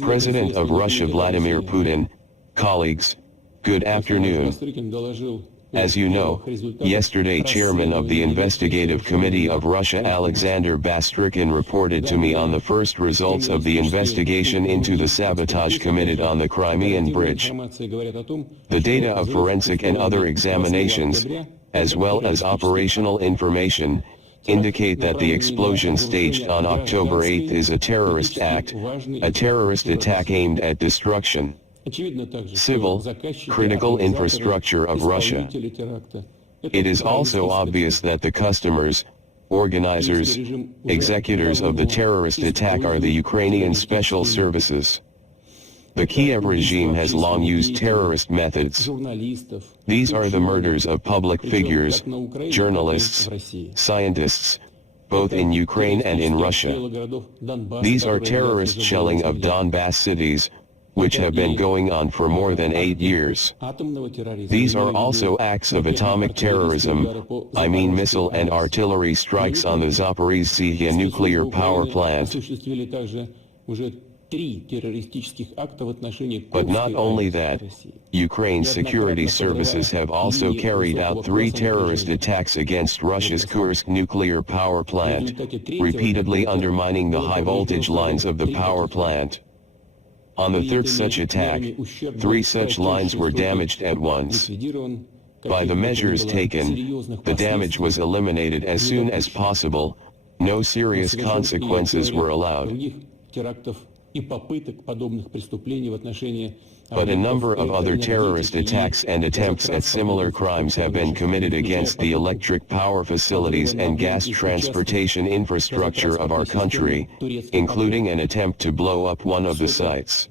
President of Russia Vladimir Putin, colleagues, good afternoon. As you know, yesterday Chairman of the Investigative Committee of Russia Alexander Bastrykin reported to me on the first results of the investigation into the sabotage committed on the Crimean Bridge. The data of forensic and other examinations, as well as operational information, indicate that the explosion staged on October 8 is a terrorist act, a terrorist attack aimed at destruction civil, critical infrastructure of Russia. It is also obvious that the customers, organizers, executors of the terrorist attack are the Ukrainian special services. The Kiev regime has long used terrorist methods. These are the murders of public figures, journalists, scientists, both in Ukraine and in Russia. These are terrorist shelling of Donbass cities, which have been going on for more than 8 years. These are also acts of atomic terrorism, I mean missile and artillery strikes on the Zaporizhzhya nuclear power plant. But not only that, Ukraine's security services have also carried out 3 terrorist attacks against Russia's Kursk nuclear power plant, repeatedly undermining the high-voltage lines of the power plant. On the third such attack, 3 such lines were damaged at once. By the measures taken, the damage was eliminated as soon as possible, no serious consequences were allowed. But a number of other terrorist attacks and attempts at similar crimes have been committed against the electric power facilities and gas transportation infrastructure of our country, including an attempt to blow up one of the sites.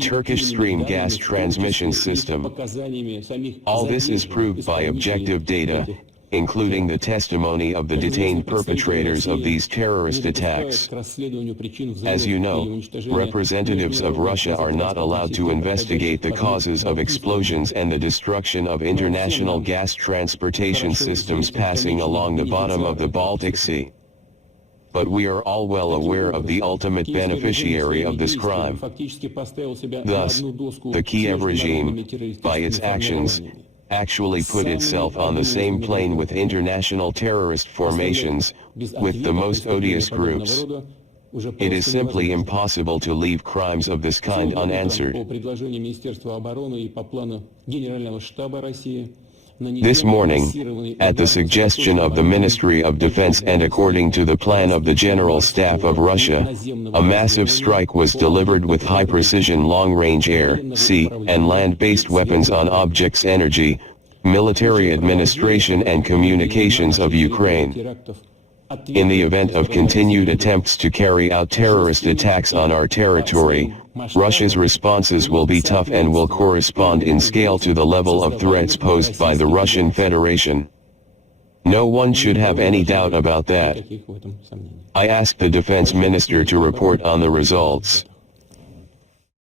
Turkish Stream gas transmission system. All this is proved by objective data, including the testimony of the detained perpetrators of these terrorist attacks. As you know, representatives of Russia are not allowed to investigate the causes of explosions and the destruction of international gas transportation systems passing along the bottom of the Baltic Sea. But we are all well aware of the ultimate beneficiary of this crime. Thus, the Kiev regime, by its actions, actually put itself on the same plane with international terrorist formations, with the most odious groups. It is simply impossible to leave crimes of this kind unanswered. This morning, at the suggestion of the Ministry of Defense and according to the plan of the General Staff of Russia, a massive strike was delivered with high-precision long-range air, sea, and land-based weapons on objects energy, military administration and communications of Ukraine. In the event of continued attempts to carry out terrorist attacks on our territory, Russia's responses will be tough and will correspond in scale to the level of threats posed by the Russian Federation. No one should have any doubt about that. I asked the defense minister to report on the results.